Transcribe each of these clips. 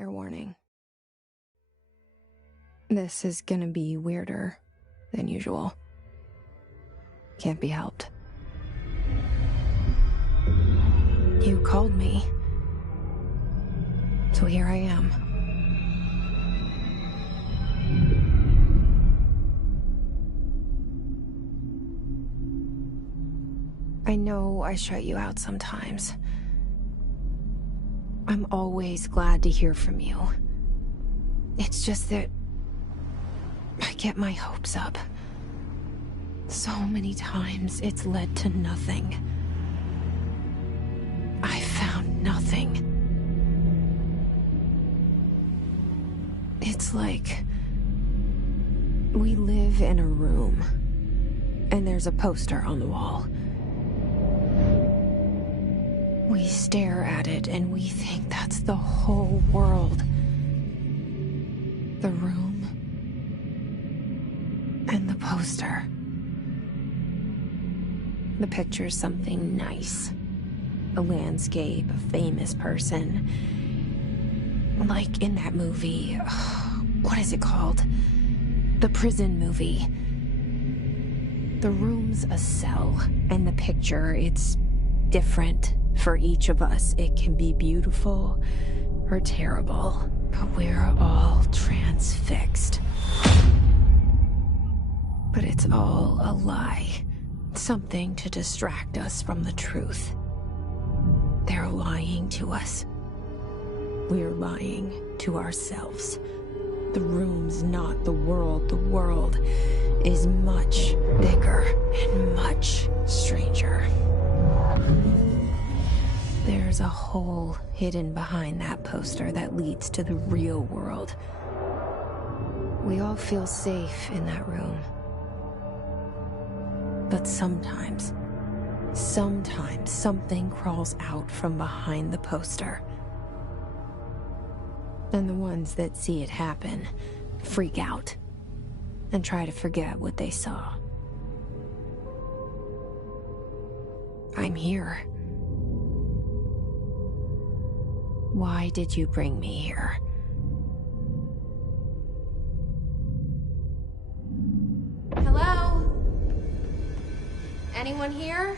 Fair warning. This is gonna be weirder than usual. Can't be helped. You called me. So here I am. I know I shut you out sometimes. I'm always glad to hear from you. It's just that I get my hopes up. So many times it's led to nothing. I found nothing. It's like we live in a room, and there's a poster on the wall. We stare at it and we think that's the whole world. The room and the poster. The picture's something nice. A landscape, a famous person. Like in that movie, what is it called? The prison movie. The room's a cell, and the picture, it's different for each of us. It can be beautiful or terrible, but we're all transfixed. But it's all a lie. Something to distract us from the truth. They're lying to us. We're lying to ourselves. The room's not the world. The world is much bigger and much stranger. There's a hole hidden behind that poster that leads to the real world. We all feel safe in that room. But sometimes something crawls out from behind the poster. And the ones that see it happen freak out and try to forget what they saw. I'm here. Why did you bring me here? Hello? Anyone here?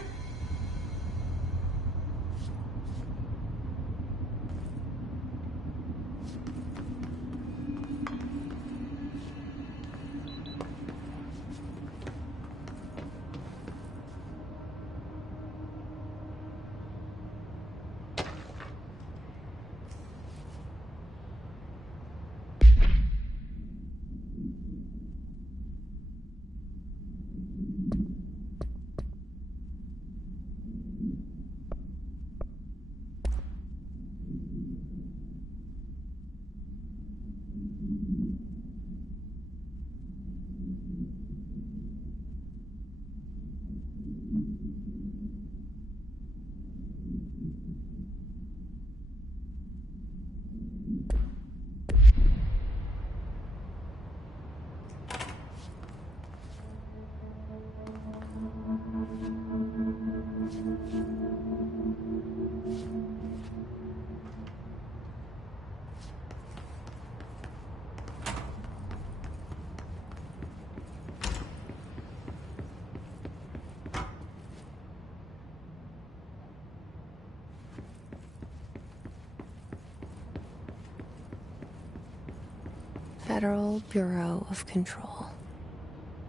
Federal Bureau of Control.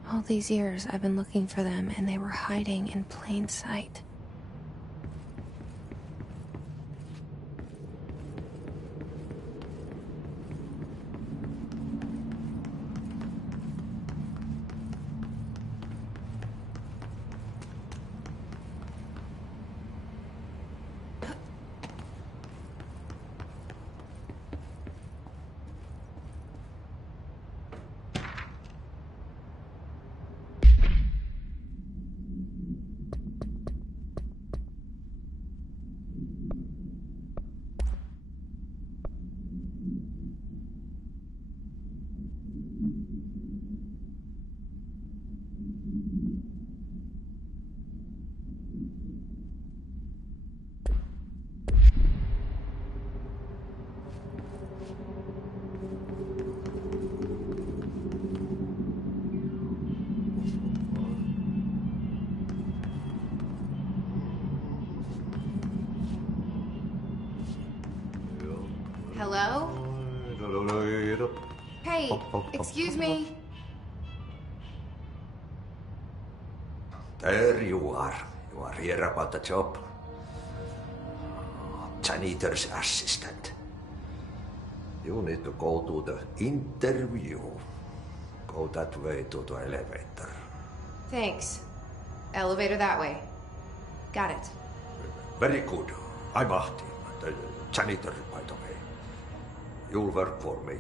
All these years I've been looking for them, and they were hiding in plain sight. Hello? Hey, excuse me. There you are. You are here about the job. Janitor's assistant. You need to go to the interview. Go that way to the elevator. Thanks. Elevator that way. Got it. Very good. I'm Ahti, the janitor, by the way. You'll work for me.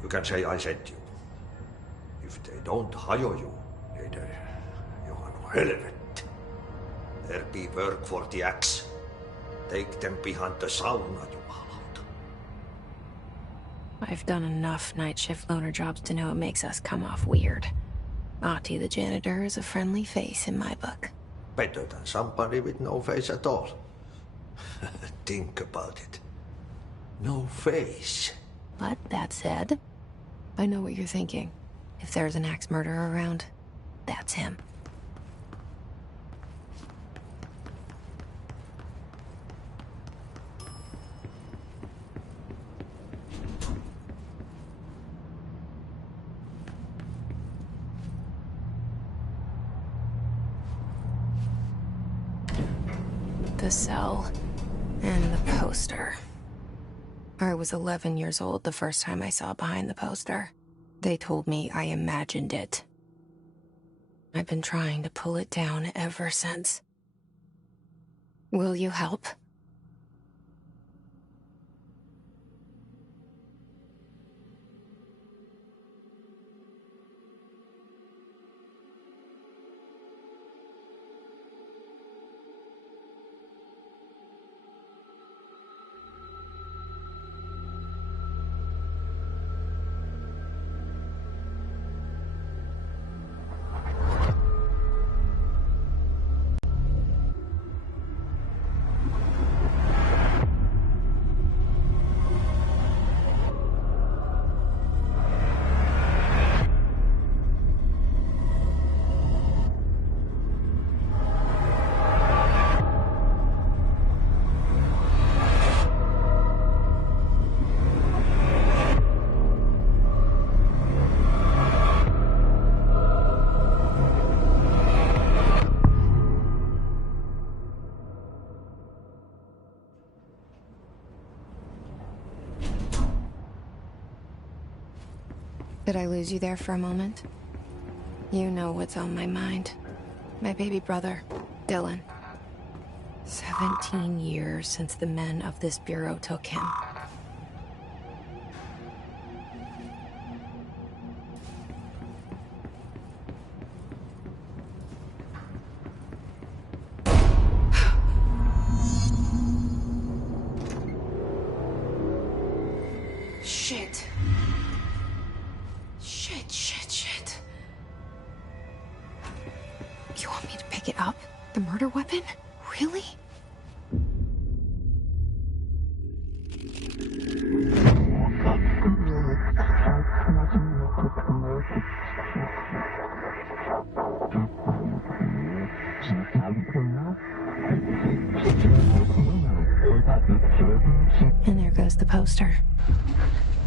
You can say I sent you. If they don't hire you, then you are no helvet. There be work for the axe. Take them behind the sauna, you malauta. I've done enough night shift loner jobs to know it makes us come off weird. Ahti the janitor is a friendly face in my book. Better than somebody with no face at all. Think about it. No face. But that said, I know what you're thinking. If there's an axe murderer around, that's him. The cell and the poster. I was 11 years old the first time I saw behind the poster. They told me I imagined it. I've been trying to pull it down ever since. Will you help? Did I lose you there for a moment? You know what's on my mind. My baby brother, Dylan. 17 years since the men of this bureau took him. Shit. Shit. You want me to pick it up? The murder weapon? Really? And there goes the poster.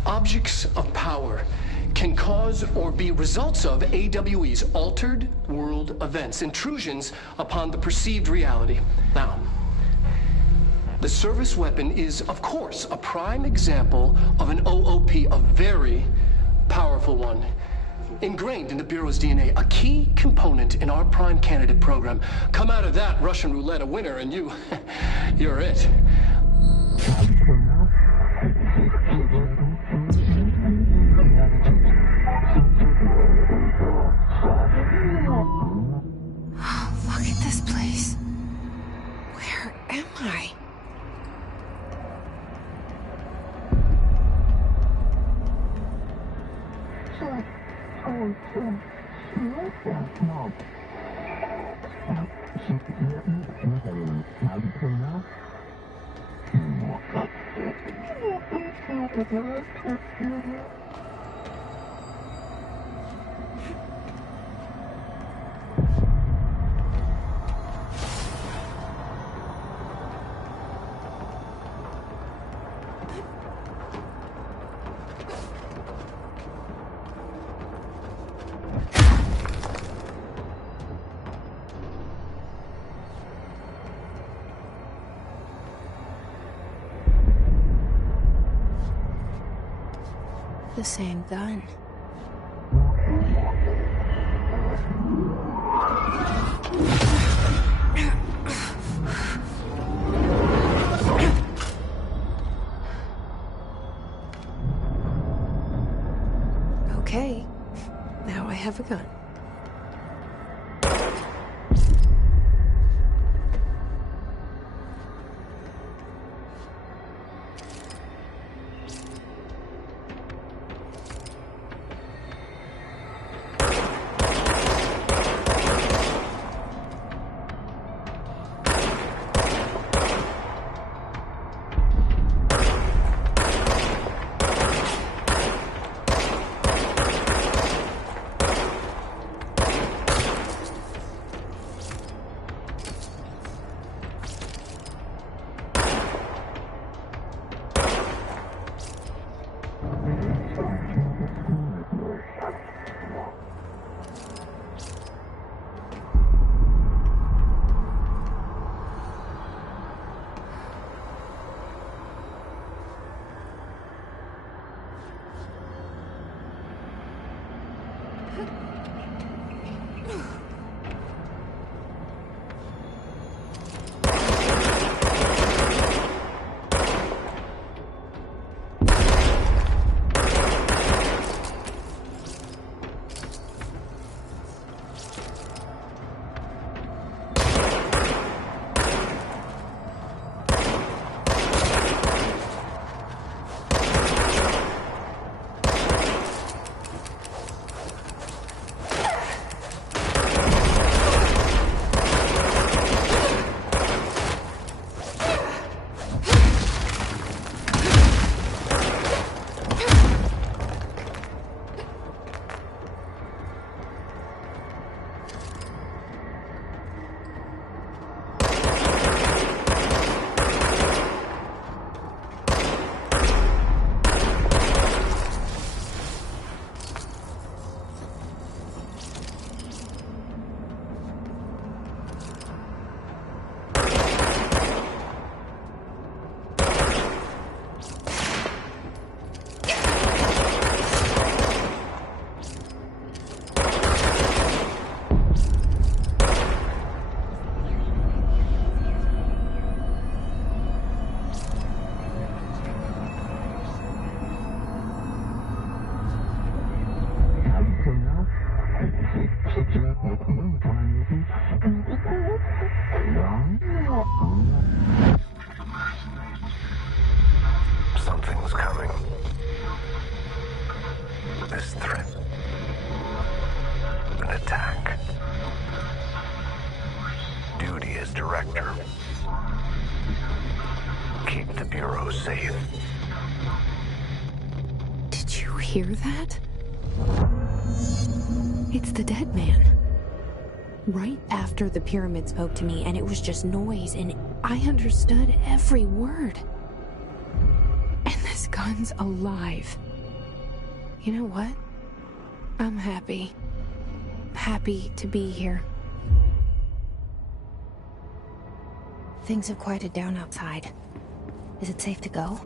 Objects of power can cause or be results of AWE's altered world events, intrusions upon the perceived reality. Now, the service weapon is, of course, a prime example of an OOP, a very powerful one. Ingrained in the Bureau's DNA, a key component in our prime candidate program. Come out of that Russian roulette a winner and you're it. Look at this place. Where am I? the same gun. Okay, now I have a gun. Something's coming. This threat. An attack. Duty as director. Keep the Bureau safe. Did you hear that? It's the dead man. Right after the pyramid spoke to me, and it was just noise, and I understood every word. And this gun's alive. You know what? I'm happy. Happy to be here. Things have quieted down outside. Is it safe to go?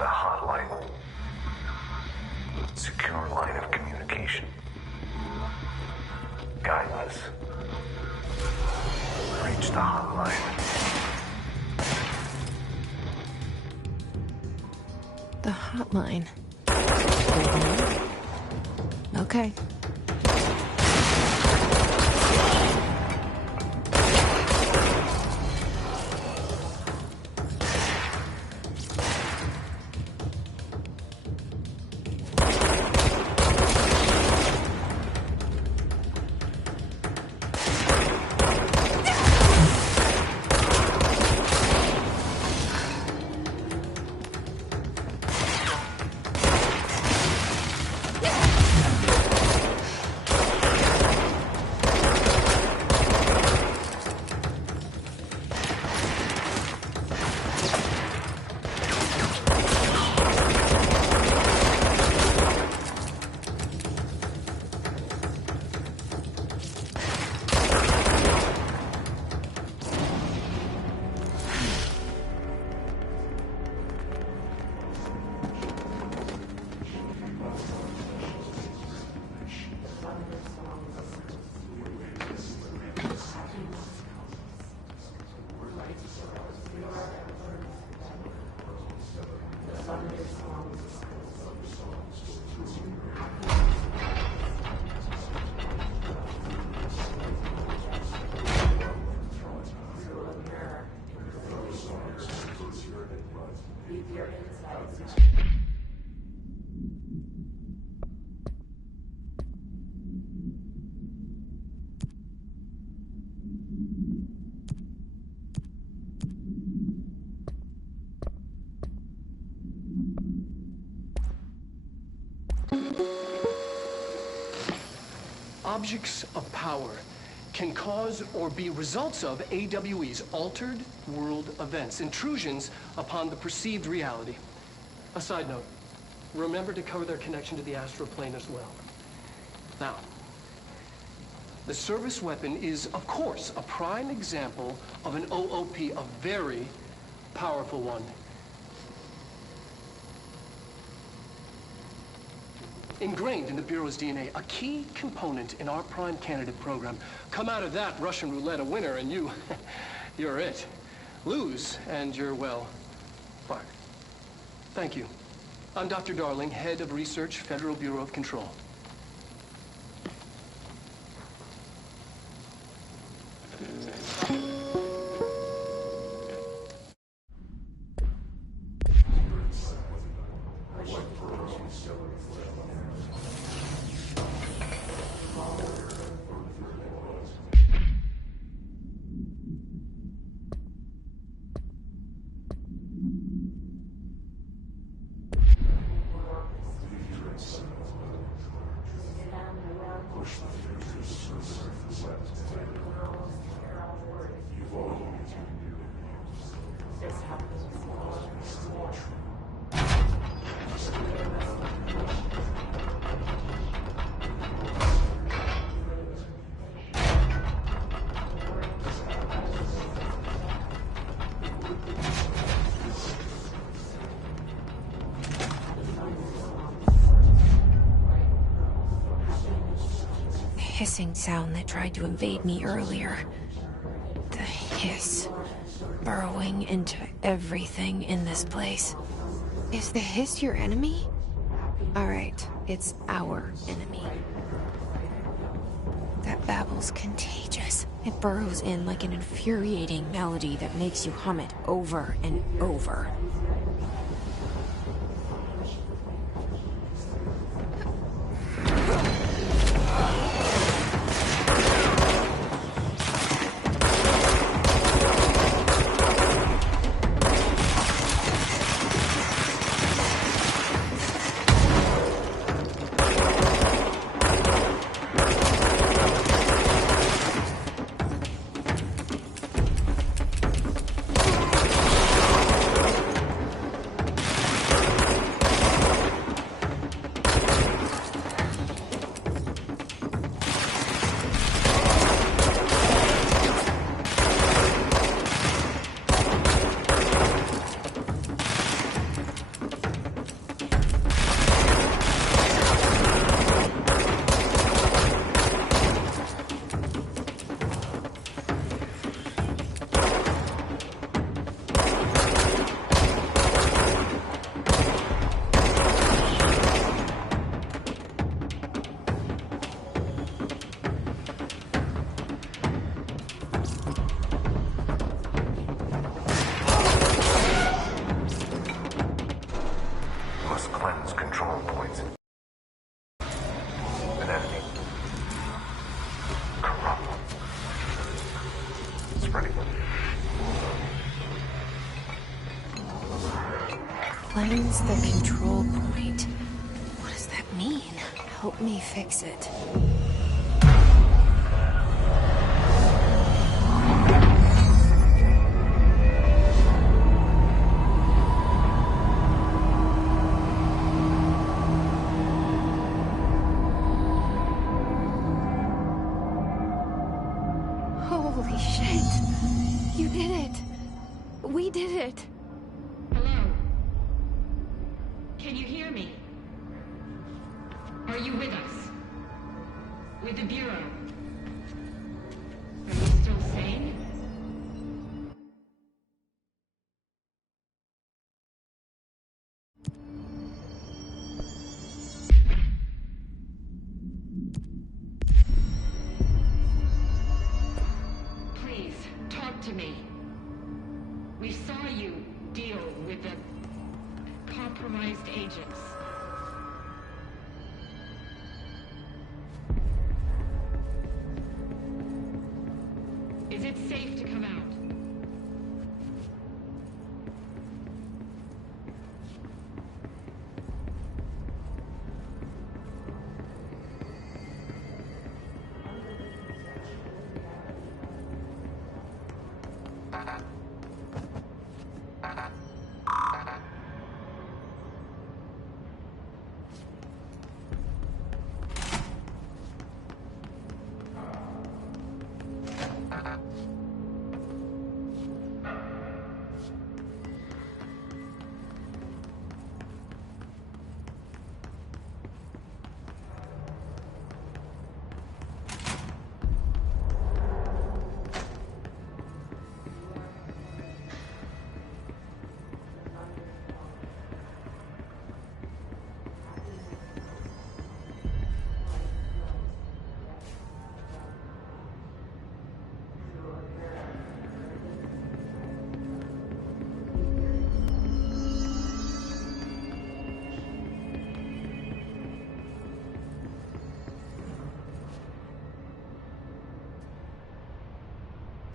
the hotline. Secure line of communication. Guileless. Reach the hotline. The hotline. Okay. Objects of power can cause or be results of AWE's altered world events, intrusions upon the perceived reality. A side note, remember to cover their connection to the astral plane as well. Now, the service weapon is, of course, a prime example of an OOP, a very powerful one. Ingrained in the Bureau's DNA, a key component in our prime candidate program. Come out of that Russian roulette a winner and you're it. Lose and you're, well, fired. Thank you. I'm Dr. Darling, Head of Research, Federal Bureau of Control. Hissing sound that tried to invade me earlier. The hiss, burrowing into everything in this place. Is the hiss your enemy? Alright, it's our enemy. That babble's contagious. It burrows in like an infuriating melody that makes you hum it over and over. ready. Cleanse the control point. What does that mean? Help me fix it. Holy shit. You did it. We did it. Hello? Can you hear me? Are you with us? With the Bureau? Are you still sane? Please, talk to me. We saw you deal with the compromised agents. Is it safe to come out?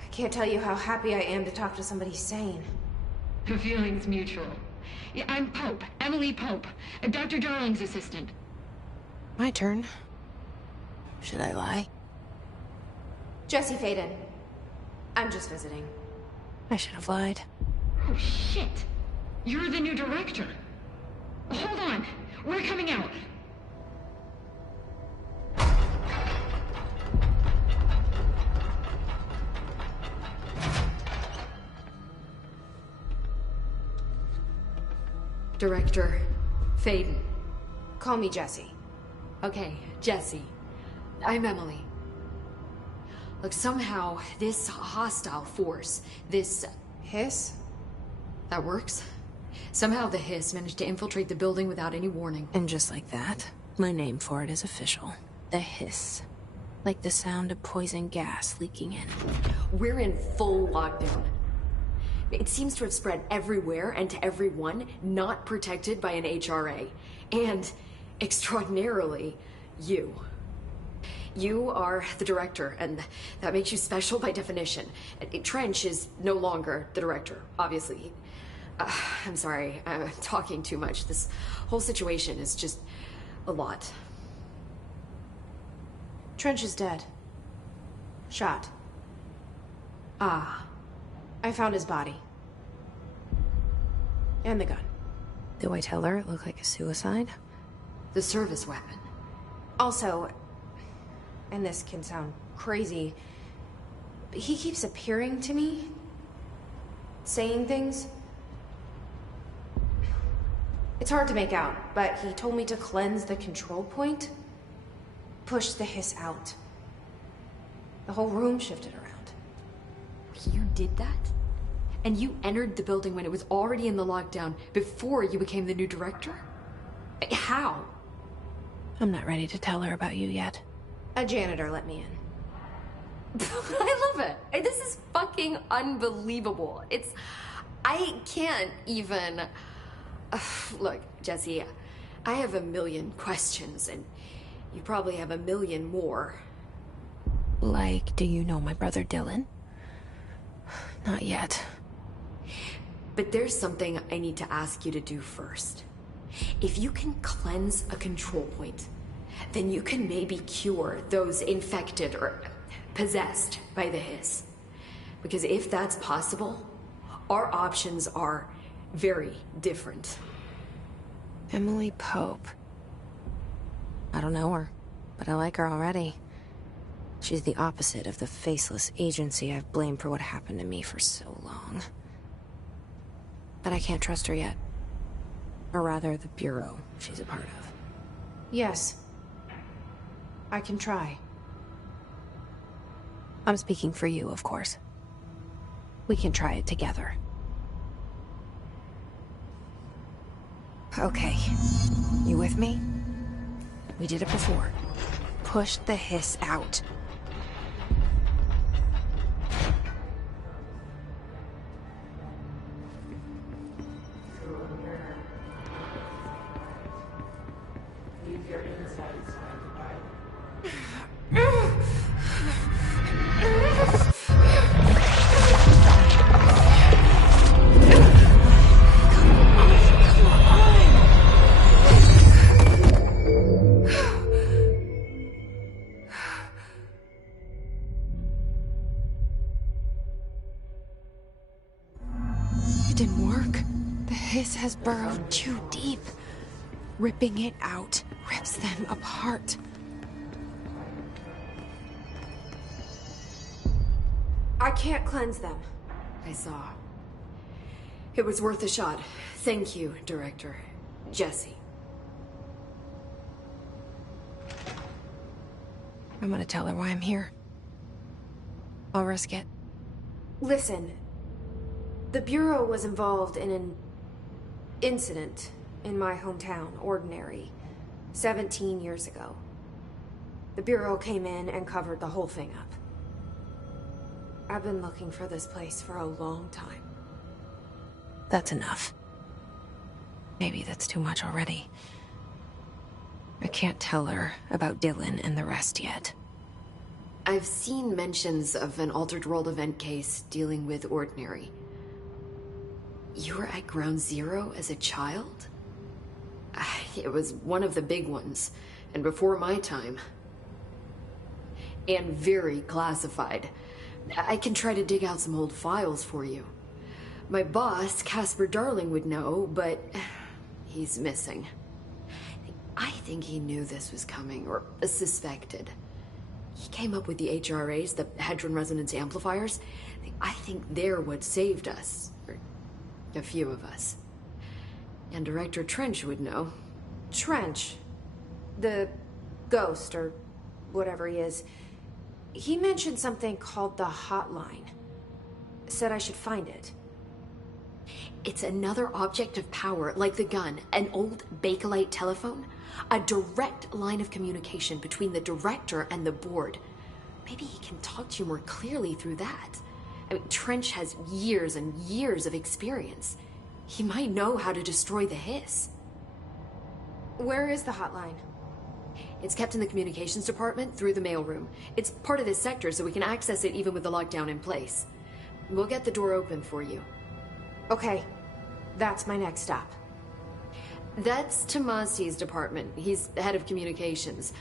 I can't tell you how happy I am to talk to somebody sane. The feeling's mutual. Yeah, I'm Pope, Emily Pope, Dr. Darling's assistant. My turn. Should I lie? Jesse Faden. I'm just visiting. I should have lied. Oh, shit. You're the new director. Hold on. We're coming out. Director Faden. Call me Jesse. Okay, Jesse. I'm Emily. Look, somehow this hostile force, this... Hiss? that works? Somehow the hiss managed to infiltrate the building without any warning. And just like that, my name for it is official. The hiss. Like the sound of poison gas leaking in. We're in full lockdown. It seems to have spread everywhere and to everyone not protected by an HRA. And, extraordinarily, you. You are the director, and that makes you special by definition. Trench is no longer the director, obviously. I'm sorry, I'm talking too much. This whole situation is just a lot. Trench is dead. Shot. Ah. I found his body. And the gun. Do I tell her it looked like a suicide? The service weapon. Also, and this can sound crazy, but he keeps appearing to me, saying things. It's hard to make out, but he told me to cleanse the control point, push the hiss out. The whole room shifted around. You did that? And you entered the building when it was already in the lockdown before you became the new director? How? I'm not ready to tell her about you yet. A janitor let me in. I love it. This is fucking unbelievable. I can't even... Look, Jesse, I have a million questions, and you probably have a million more. Like, do you know my brother Dylan? Not yet. But there's something I need to ask you to do first. If you can cleanse a control point, then you can maybe cure those infected or possessed by the hiss. Because if that's possible, our options are very different. Emily Pope. I don't know her, but I like her already. She's the opposite of the faceless agency I've blamed for what happened to me for so long. But I can't trust her yet. Or rather, the Bureau she's a part of. Yes. I can try. I'm speaking for you, of course. We can try it together. Okay. You with me? We did it before. Push the hiss out. It didn't work. The hiss has burrowed too deep. Ripping it out rips them apart. I can't cleanse them. I saw. It was worth a shot. Thank you, Director. Jesse. I'm gonna tell her why I'm here. I'll risk it. Listen, the Bureau was involved in an incident in my hometown, Ordinary, 17 years ago. The Bureau came in and covered the whole thing up. I've been looking for this place for a long time. That's enough. Maybe that's too much already. I can't tell her about Dylan and the rest yet. I've seen mentions of an Altered World event case dealing with Ordinary. You were at Ground Zero as a child? It was one of the big ones, and before my time. And very classified. I can try to dig out some old files for you. My boss, Casper Darling, would know, but he's missing. I think he knew this was coming, or suspected. He came up with the HRAs, the Hadron Resonance Amplifiers. I think they're what saved us, or a few of us. And Director Trench would know. Trench, the ghost, or whatever he is, he mentioned something called the hotline. Said I should find it. It's another object of power, like the gun, an old Bakelite telephone. A direct line of communication between the director and the board. Maybe he can talk to you more clearly through that. I mean, Trench has years and years of experience. He might know how to destroy the hiss. Where is the hotline? It's kept in the communications department through the mailroom. It's part of this sector, so we can access it even with the lockdown in place. We'll get the door open for you. Okay, that's my next stop. That's Tomasi's department. He's the head of communications.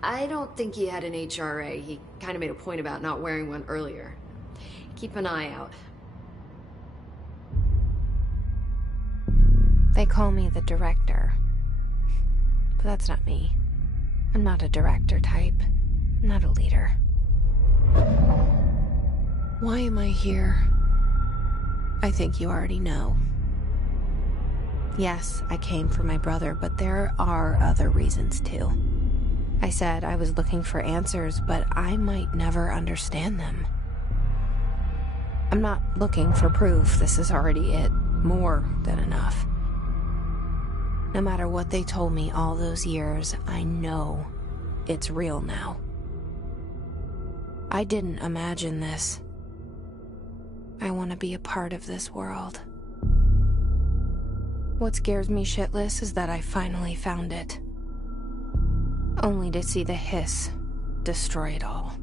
I don't think he had an HRA. He kind of made a point about not wearing one earlier. Keep an eye out. They call me the director. But that's not me. I'm not a director type. I'm not a leader. Why am I here? I think you already know. Yes, I came for my brother, but there are other reasons too. I said I was looking for answers, but I might never understand them. I'm not looking for proof. This is already it. More than enough. No matter what they told me all those years, I know it's real now. I didn't imagine this. I want to be a part of this world. What scares me shitless is that I finally found it. Only to see the hiss destroy it all.